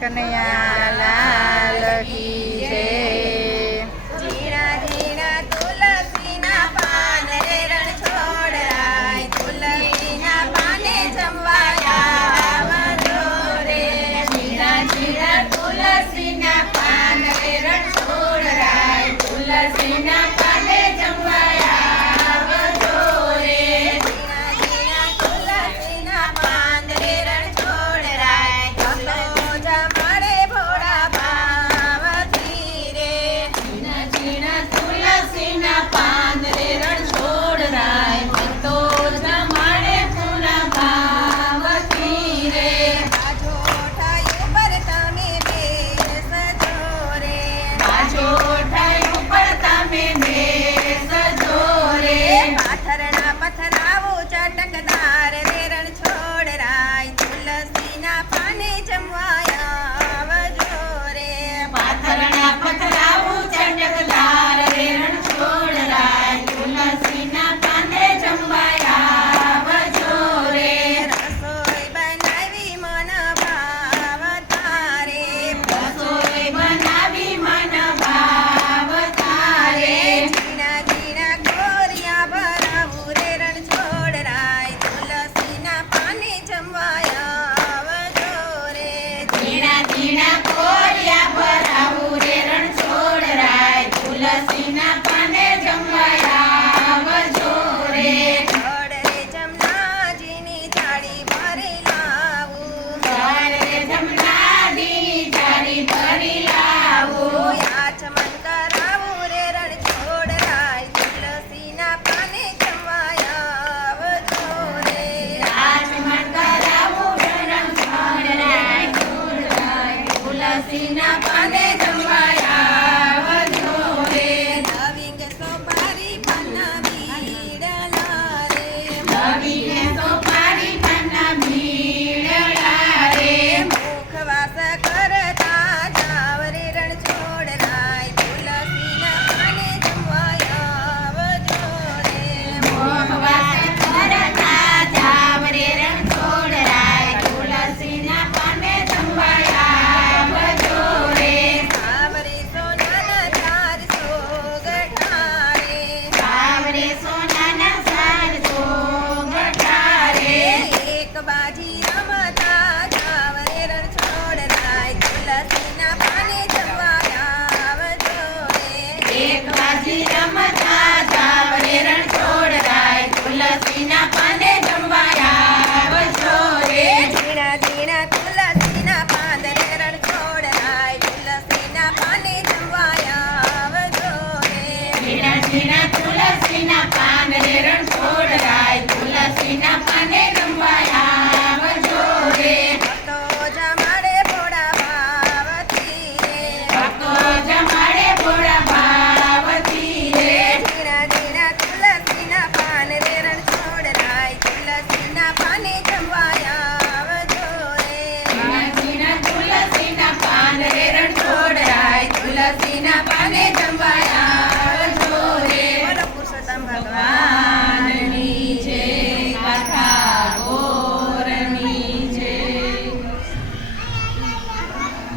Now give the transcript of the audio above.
કનૈયા લાલ કી જય. ઝીણા ઝીણા તુલસીના પાન રે રણ છોડરાય, તુલસીના પાને જમવા આવજો રે. ઝીણા ઝીણા તુલસીના પાન રે રણ છોડરાય, તુલસીના પાને જમવા આવજો રે. ઝીણા ઝીણા તુલસીના પાન રે રણ છોડરાય, ભક્તો જમાડે ભોળા ભાવથી રે. ઝીણા ઝીણા તુલસીના પાન રે રણ છોડરાય, ભક્તો જમાડે ભોળા ભાવથી રે. બાજો ઠાયું પર તમે બેસજો રે, બાજો ઠાયું પર તમે બેસજો રે. પાથરના પથરાવું ચટકદાર રે રણ છોડરાય, તુલસીના પાને જમવા આવજો રે. પાથરના પથરાવું ચટકદાર રે રણ છોડરાય, તુલસીના પાને જમવા આવજો રે. રસોઈ બનાવી મન ભાવતા રે, રસોઈ બનાવી મન ભાવતા રે. ઝીણા ઝીણા કોરિયા ભરાવું રે રણ છોડરાય, તુલસીના પાને જમવા આવજો રે. ઝીણા ઝીણા કોરિયા ભરાવું રે રણ છોડરાય, તુલસીના પાને જમવા આવજો રે. જળ રે જમનાજીની જાળી ભરી લાવું, જળ રે જમનાજીની જાળી ભરી લાવું. આચમન કરાવું રે રણ છોડરાય, તુલસીના પાને જમવા આવજો રે. આચમન કરાવું રે રણ છોડરાય, તુલસીના પાને